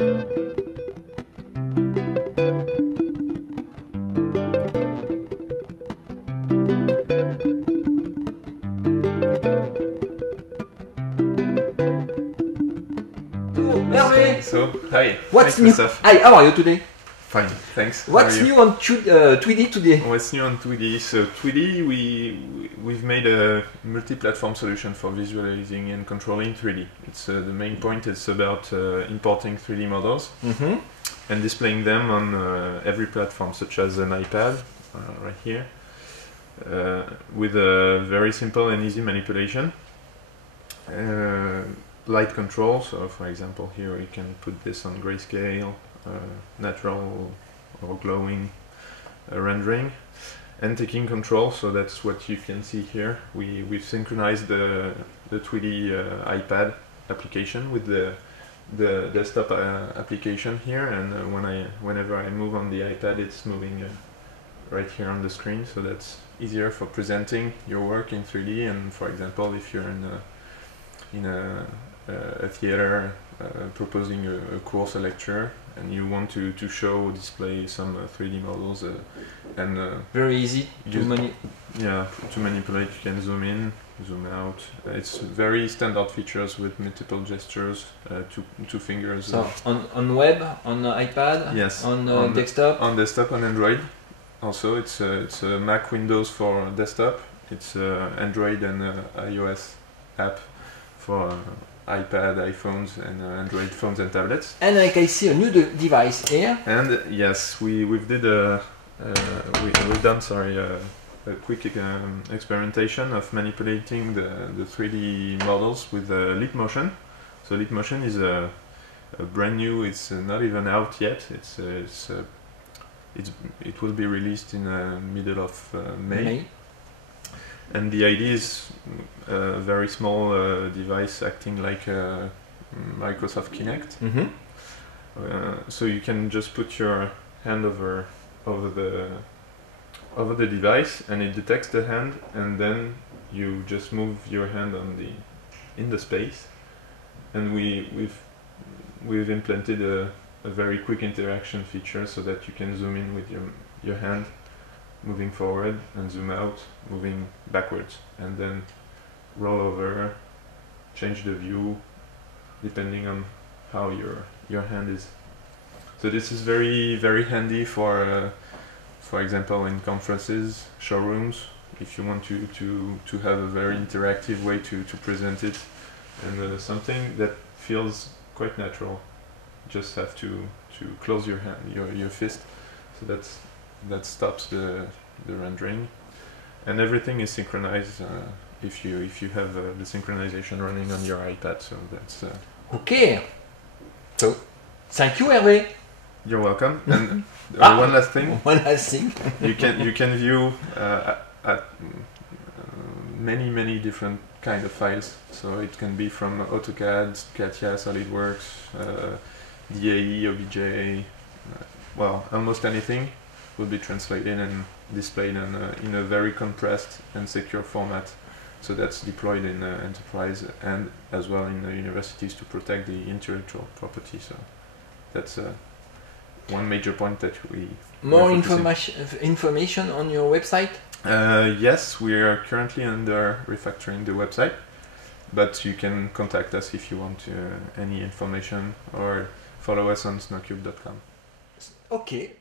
Hervé! So, hi. What's Hi, new? Christophe. Hi, how are you today? Fine, thanks. What's How are you? new on Twiidee today? What's new on Twiidee? So Twiidee, we've made a multi-platform solution for visualizing and controlling 3D. It's the main point is about importing 3D models and displaying them on every platform, such as an iPad, right here, with a very simple and easy manipulation. Light control, so for example here we can put this on grayscale, natural or glowing rendering, and taking control, so that's what you can see here. We've synchronized the Twiidee iPad application with the desktop application here, and whenever I move on the iPad it's moving right here on the screen, so that's easier for presenting your work in 3D. And for example, if you're in a theater proposing a course, a lecture, and you want to display some 3D models and Very easy to manipulate. You can zoom in, zoom out. It's very standard features with multiple gestures, two fingers. So on web, on iPad, yes, on desktop? On desktop, on Android. Also, it's a Mac Windows for desktop. It's Android and iOS app for iPad, iPhones, and Android phones and tablets. And like I see a new device here. And yes, we've done a quick experimentation of manipulating the 3D models with Leap Motion. So Leap Motion is a brand new. It's not even out yet. It will be released in the middle of May. And the idea is a very small device acting like a Microsoft Kinect. So you can just put your hand over the device, and it detects the hand, and then you just move your hand in the space. And we've implanted a very quick interaction feature, so that you can zoom in with your hand, moving forward, and zoom out, moving backwards, and then roll over, change the view depending on how your hand is. So this is very, very handy for example, in conferences, showrooms, if you want to have a very interactive way to present it, and something that feels quite natural. Just have to close your hand, your fist, so that stops the rendering, and everything is synchronized if you have the synchronization running on your iPad. So that's okay. So thank you, Hervé. You're welcome. And one last thing. One last thing. you can view at many different kind of files. So it can be from AutoCAD, CATIA, SolidWorks, DAE, OBJ. Well, almost anything will be translated and displayed in a very compressed and secure format. So that's deployed in enterprise and as well in universities to protect the intellectual property. So that's one major point that we... More information on your website? Yes, we are currently under refactoring the website, but you can contact us if you want any information, or follow us on snowcube.com. Okay.